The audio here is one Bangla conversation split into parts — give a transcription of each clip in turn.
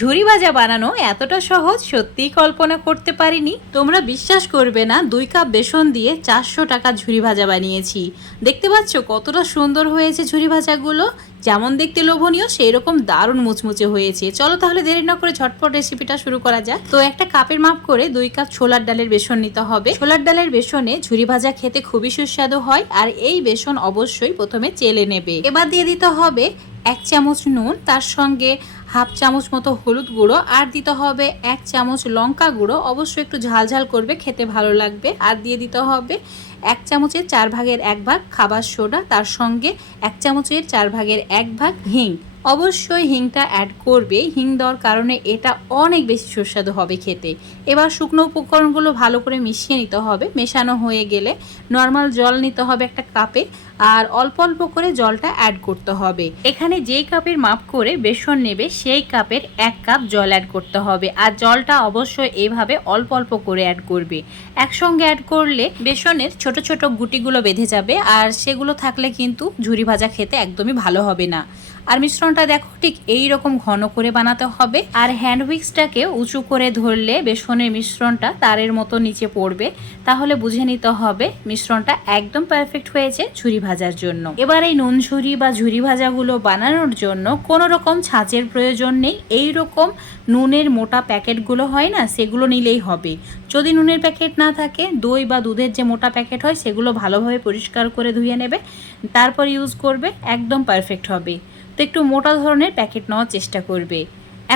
ঝুরি ভাজা বানানো এতটা সহজ, সত্যিই কল্পনা করতে পারিনি। তোমরা বিশ্বাস করবে না, দুই কাপ বেসন দিয়ে চারশো টাকা ঝুরি ভাজা বানিয়েছি। দেখতে পাচ্ছ কতটা সুন্দর হয়েছে ঝুরি ভাজাগুলো। যেমন দেখতে লোভনীয় সেই রকম দারুণ মুচমুচে হয়েছে। চলো তাহলে দেরি না করে ঝটপট রেসিপিটা শুরু করা যাক। তো একটা কাপের মাপ করে দুই কাপ ছোলার ডালের বেসন নিতে হবে। ছোলার ডালের বেসনে ঝুরি ভাজা খেতে খুবই সুস্বাদু হয় আর এই বেসন অবশ্যই প্রথমে চেলে নেবে। এবার দিয়ে দিতে হবে এক চামচ নুন, তার সঙ্গে হাফ চামচ মতো হলুদ গুঁড়ো, আর দিতে হবে এক চামচ লঙ্কা গুঁড়ো। অবশ্যই একটু ঝালঝাল ঝাল করবে, খেতে ভালো লাগবে। আর দিয়ে দিতে হবে এক চামচের চার ভাগের এক ভাগ খাবার সোডা, তার সঙ্গে এক চামচের চার ভাগের এক ভাগ হিং। অবশ্যই হিংটা অ্যাড করবে। হিং দেওয়ার কারণে এটা অনেক বেশি সুস্বাদু হবে খেতে। এবার শুকনো উপকরণগুলো ভালো করে মিশিয়ে নিতে হবে। মেশানো হয়ে গেলে নর্মাল জল নিতে হবে একটা কাপে আর অল্প অল্প করে জলটা অ্যাড করতে হবে। এখানে যেই কাপের মাপ করে বেসন নেবে, সেই কাপের এক কাপ জল অ্যাড করতে হবে। আর জলটা অবশ্যই এভাবে অল্প অল্প করে অ্যাড করবে। একসঙ্গে অ্যাড করলে বেসনের ছোট ছোট গুটিগুলো বেঁধে যাবে। আর সেগুলো থাকলে কিন্তু ঝুরি ভাজা খেতে একদমই ভালো হবে না। আর মিশ্রণটা দেখো, ঠিক এই রকম ঘন করে বানাতে হবে। আর হ্যান্ড উইক্সটাকে উঁচু করে ধরলে বেসনের মিশ্রণটা তারের মতো নিচে পড়বে। তাহলে বুঝে নিতে হবে মিশ্রণটা একদম পারফেক্ট হয়েছে ঝুরি ভাজার জন্য। এবার এই নুন ঝুরি বা ঝুরি ভাজাগুলো বানানোর জন্য কোনো রকম ছাঁচের প্রয়োজন নেই। এই রকম নুনের মোটা প্যাকেটগুলো হয় না, সেগুলো নিলেই হবে। যদি নুনের প্যাকেট না থাকে, দই বা দুধের যে মোটা প্যাকেট হয়, সেগুলো ভালোভাবে পরিষ্কার করে ধুয়ে নেবে। তারপর ইউজ করবে, একদম পারফেক্ট হবে। তো একটু মোটা ধরনের প্যাকেট নেওয়ার চেষ্টা করবে।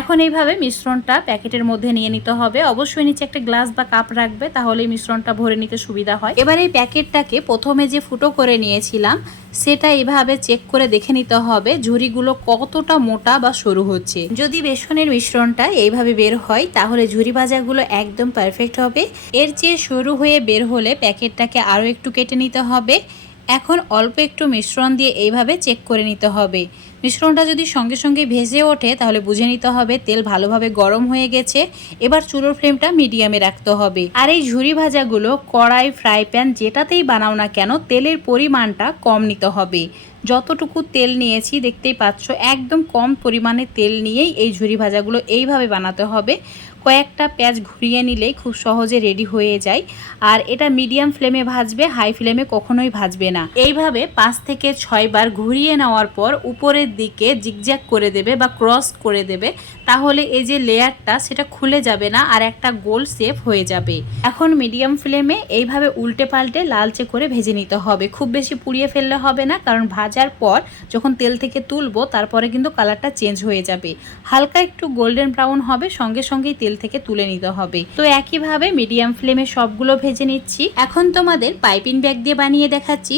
এখন এইভাবে মিশ্রণটা প্যাকেটের মধ্যে নিয়ে নিতে হবে। অবশ্যই নিচে একটা গ্লাস বা কাপ রাখবে তাহলে মিশ্রণটা ভরে নিতে সুবিধা হয়। এবার এই প্যাকেটটাকে প্রথমে যে ফুটো করে নিয়েছিলাম, সেটা এভাবে চেক করে দেখে নিতে হবে ঝুড়িগুলো কতটা মোটা বা সরু হচ্ছে। যদি বেসনের মিশ্রণটা এইভাবে বের হয়, তাহলে ঝুড়ি ভাজাগুলো একদম পারফেক্ট হবে। এর চেয়ে সরু হয়ে বের হলে প্যাকেটটাকে আরও একটু কেটে নিতে হবে। এখন অল্প একটু মিশ্রণ দিয়ে এইভাবে চেক করে নিতে হবে। মিশ্রণটা যদি সঙ্গে সঙ্গে ভেজে ওঠে, তাহলে বুঝে নিতে হবে তেল ভালোভাবে গরম হয়ে গেছে। এবার চুলোর ফ্লেমটা মিডিয়ামে রাখতে হবে। আর এই ঝুরি ভাজাগুলো কড়াই, ফ্রাই প্যান যেটাতেই বানাও না কেন, তেলের পরিমাণটা কম নিতে হবে। যতটুকু তেল নিয়েছি, দেখতেই পাচ্ছ, একদম কম পরিমাণে তেল নিয়েই এই ঝুরি ভাজাগুলো এইভাবে বানাতে হবে। কয়েকটা পেঁয়াজ ঘুরিয়ে নিলেই খুব সহজে রেডি হয়ে যায়। আর এটা মিডিয়াম ফ্লেমে ভাজবে, হাই ফ্লেমে কখনোই ভাজবে না। এইভাবে পাঁচ থেকে ছয় বার ঘুরিয়ে নেওয়ার পর উপরের দিকে জিগজ্যাগ করে দেবে বা ক্রস করে দেবে, তাহলে এই যে লেয়ারটা, সেটা খুলে যাবে না আর একটা গোল শেপ হয়ে যাবে। এখন মিডিয়াম ফ্লেমে এইভাবে উল্টে পাল্টে লালচে করে ভেজে নিতে হবে। খুব বেশি পুড়িয়ে ফেললে হবে না, কারণ ভাজার পর যখন তেল থেকে তুলবো, তারপরে কিন্তু কালারটা চেঞ্জ হয়ে যাবে। হালকা একটু গোল্ডেন ব্রাউন হবে, সঙ্গে সঙ্গেই তেল থেকে তুলে নিতে হবে। তো একইভাবে মিডিয়াম ফ্লেমে সবগুলো ভেজে নিচ্ছি। এখন তোমাদের পাইপিং ব্যাগ দিয়ে বানিয়ে দেখাচ্ছি।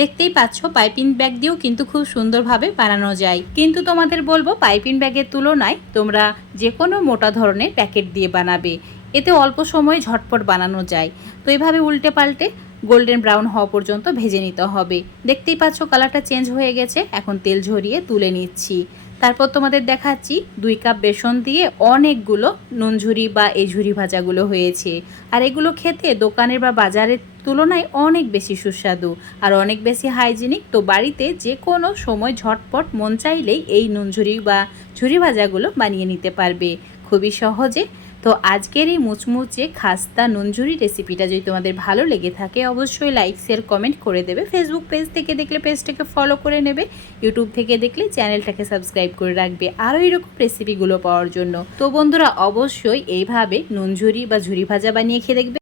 দেখতেই পাচ্ছ পাইপিং ব্যাগ দিয়েও কিন্তু খুব সুন্দরভাবে বানানো যায়। কিন্তু তোমাদের বলব পাইপিং ব্যাগের তুলনায় তোমরা যে কোনো মোটা ধরনের প্যাকেট দিয়ে বানাবে। এতে অল্প সময় ঝটপট বানানো যায়। তো এভাবে উল্টে পাল্টে গোল্ডেন ব্রাউন হওয়া পর্যন্ত ভেজে নিতে হবে। দেখতেই পাচ্ছ কালারটা চেঞ্জ হয়ে গেছে। এখন তেল ঝরিয়ে তুলে নিচ্ছি। তারপর তোমাদের দেখাচ্ছি দুই কাপ বেসন দিয়ে অনেকগুলো নুন ঝুরি বা এই ঝুরি ভাজাগুলো হয়েছে। আর এগুলো খেতে দোকানের বা বাজারের তুলনায় অনেক বেশি সুস্বাদু আর অনেক বেশি হাইজিনিক। তো বাড়িতে যে কোনো সময় ঝটপট মন চাইলেই এই নুনঝুরি বা ঝুরি ভাজাগুলো বানিয়ে নিতে পারবে। খুবই সহজে তো আজকের এই মুচমুচে খাস্তা নুনঝুরি রেসিপিটা যদি তোমাদের ভালো লেগে থাকে, অবশ্যই লাইক শেয়ার কমেন্ট করে দেবে। ফেসবুক পেজ থেকে দেখলে পেজটাকে ফলো করে নেবে। ইউটিউব থেকে দেখলে চ্যানেলটাকে সাবস্ক্রাইব করে রাখবে। আরও এরকম রেসিপিগুলো পাওয়ার জন্য। তো বন্ধুরা, অবশ্যই এইভাবে নুনঝুরি বা ঝুরি ভাজা বানিয়ে খেয়ে দেখবে।